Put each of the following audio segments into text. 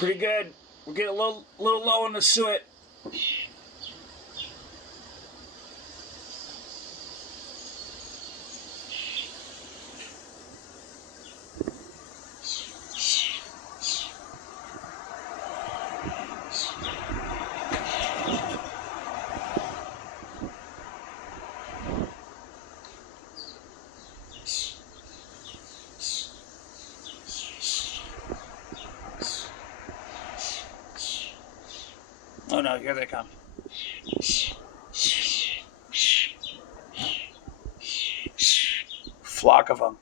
Pretty good. We're getting a little low on the suet. Oh no, here they come. Flock of them.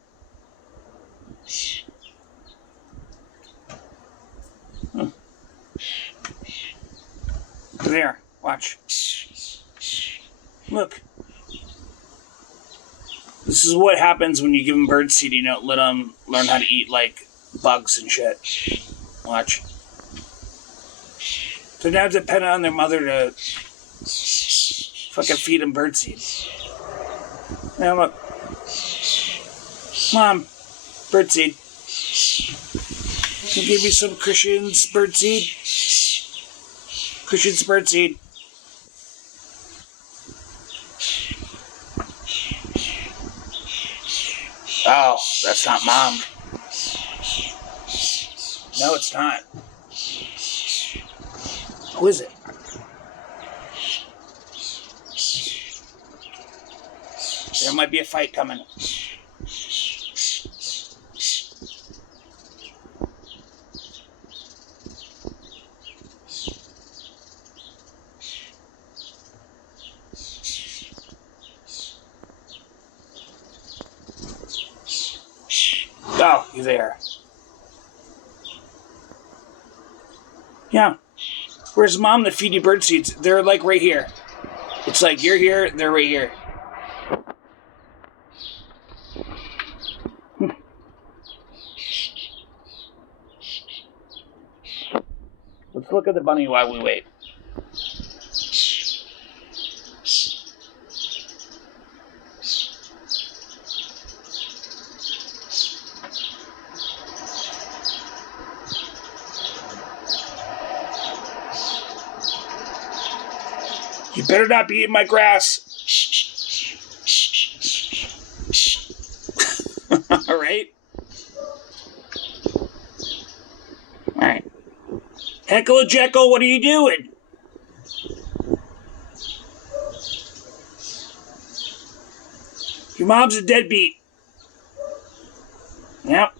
There, watch. Look. This is what happens when you give them birdseed. You don't let them learn how to eat, like, bugs and shit. Watch. They're now dependent on their mother to fucking feed them birdseed. Now look. Mom, birdseed. Can you give me some Christian's birdseed? Christian's birdseed. Oh, that's not Mom. No, it's not. Who is it? There might be a fight coming. Oh, you're there. Yeah. Where's Mom to feed you bird seeds? They're like right here. It's like you're here, they're right here. Let's look at the bunny while we wait. You better not be eating my grass. All right? All right. Heckle and Jekyll, what are you doing? Your mom's a deadbeat. Yep.